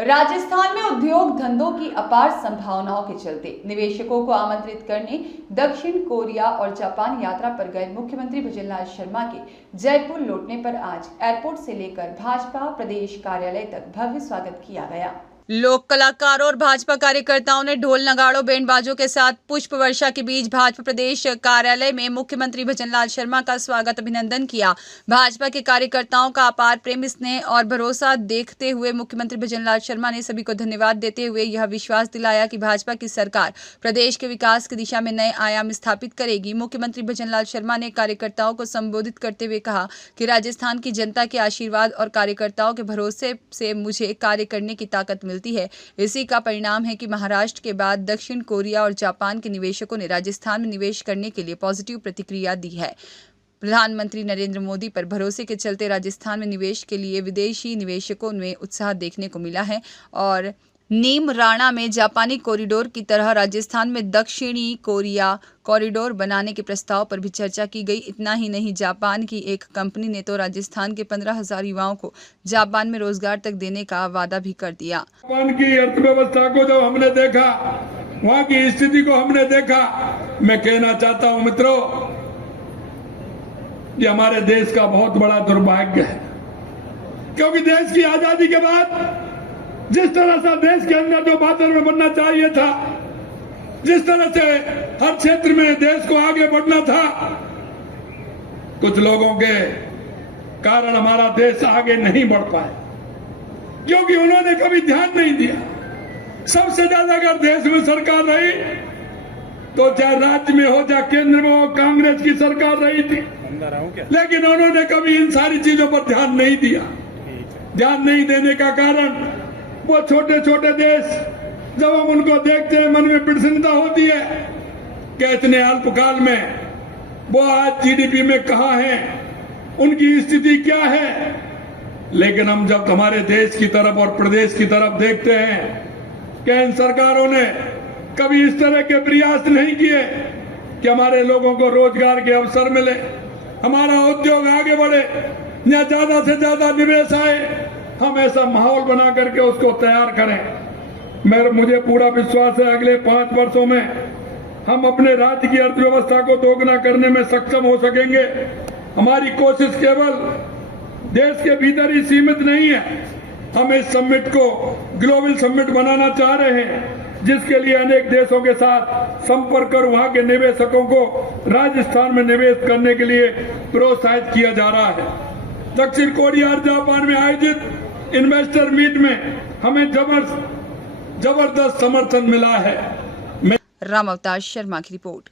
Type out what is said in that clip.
राजस्थान में उद्योग धंधों की अपार संभावनाओं के चलते निवेशकों को आमंत्रित करने दक्षिण कोरिया और जापान यात्रा पर गए मुख्यमंत्री भजनलाल शर्मा के जयपुर लौटने पर आज एयरपोर्ट से लेकर भाजपा प्रदेश कार्यालय तक भव्य स्वागत किया गया। लोक कलाकारों और भाजपा कार्यकर्ताओं ने ढोल नगाड़ों बैंड के साथ पुष्प वर्षा के बीच भाजपा प्रदेश कार्यालय में मुख्यमंत्री भजनलाल शर्मा का स्वागत अभिनंदन किया। भाजपा के कार्यकर्ताओं का अपार प्रेम, स्नेह और भरोसा देखते हुए मुख्यमंत्री भजनलाल शर्मा ने सभी को धन्यवाद देते हुए यह विश्वास दिलाया कि भाजपा की सरकार प्रदेश के विकास की दिशा में नए आयाम स्थापित करेगी। मुख्यमंत्री भजनलाल शर्मा ने कार्यकर्ताओं को संबोधित करते हुए कहा कि राजस्थान की जनता के आशीर्वाद और कार्यकर्ताओं के भरोसे से मुझे कार्य करने की ताकत मिलती है। इसी का परिणाम है कि महाराष्ट्र के बाद दक्षिण कोरिया और जापान के निवेशकों ने राजस्थान में निवेश करने के लिए पॉजिटिव प्रतिक्रिया दी है। प्रधानमंत्री नरेंद्र मोदी पर भरोसे के चलते राजस्थान में निवेश के लिए विदेशी निवेशकों में उत्साह देखने को मिला है और नीम राणा में जापानी कॉरिडोर की तरह राजस्थान में दक्षिणी कोरिया कॉरिडोर बनाने के प्रस्ताव पर भी चर्चा की गई। इतना ही नहीं, जापान की एक कंपनी ने तो राजस्थान के 15,000 युवाओं को जापान में रोजगार तक देने का वादा भी कर दिया। जापान की अर्थव्यवस्था को जब हमने देखा, वहाँ की स्थिति को हमने देखा, मैं कहना चाहता हूँ मित्रों, ये हमारे देश का बहुत बड़ा दुर्भाग्य है, क्योंकि देश की आजादी के बाद जिस तरह से देश के अंदर जो वातावरण बनना चाहिए था, जिस तरह से हर क्षेत्र में देश को आगे बढ़ना था, कुछ लोगों के कारण हमारा देश आगे नहीं बढ़ पाए, क्योंकि उन्होंने कभी ध्यान नहीं दिया। सबसे ज्यादा अगर देश में सरकार रही तो चाहे राज्य में हो चाहे केंद्र में हो, कांग्रेस की सरकार रही थी, लेकिन उन्होंने कभी इन सारी चीजों पर ध्यान नहीं दिया। ध्यान नहीं देने का कारण वो छोटे छोटे देश, जब हम उनको देखते हैं मन में प्रसन्नता होती है कि इतने अल्पकाल में वो आज जीडीपी में कहां हैं, उनकी स्थिति क्या है। लेकिन हम जब हमारे देश की तरफ और प्रदेश की तरफ देखते हैं कि इन सरकारों ने कभी इस तरह के प्रयास नहीं किए कि हमारे लोगों को रोजगार के अवसर मिले, हमारा उद्योग आगे बढ़े, या ज्यादा से ज्यादा निवेश आए, हम ऐसा माहौल बना करके उसको तैयार करें। मुझे पूरा विश्वास है अगले 5 वर्षों में हम अपने राज्य की अर्थव्यवस्था को दोगुना करने में सक्षम हो सकेंगे। हमारी कोशिश केवल देश के भीतर ही सीमित नहीं है, हम इस समिट को ग्लोबल समिट बनाना चाह रहे हैं, जिसके लिए अनेक देशों के साथ संपर्क कर वहां के निवेशकों को राजस्थान में निवेश करने के लिए प्रोत्साहित किया जा रहा है। दक्षिण कोरिया और जापान में आयोजित इन्वेस्टर मीट में हमें जबरदस्त समर्थन मिला है। राम अवतार शर्मा की रिपोर्ट।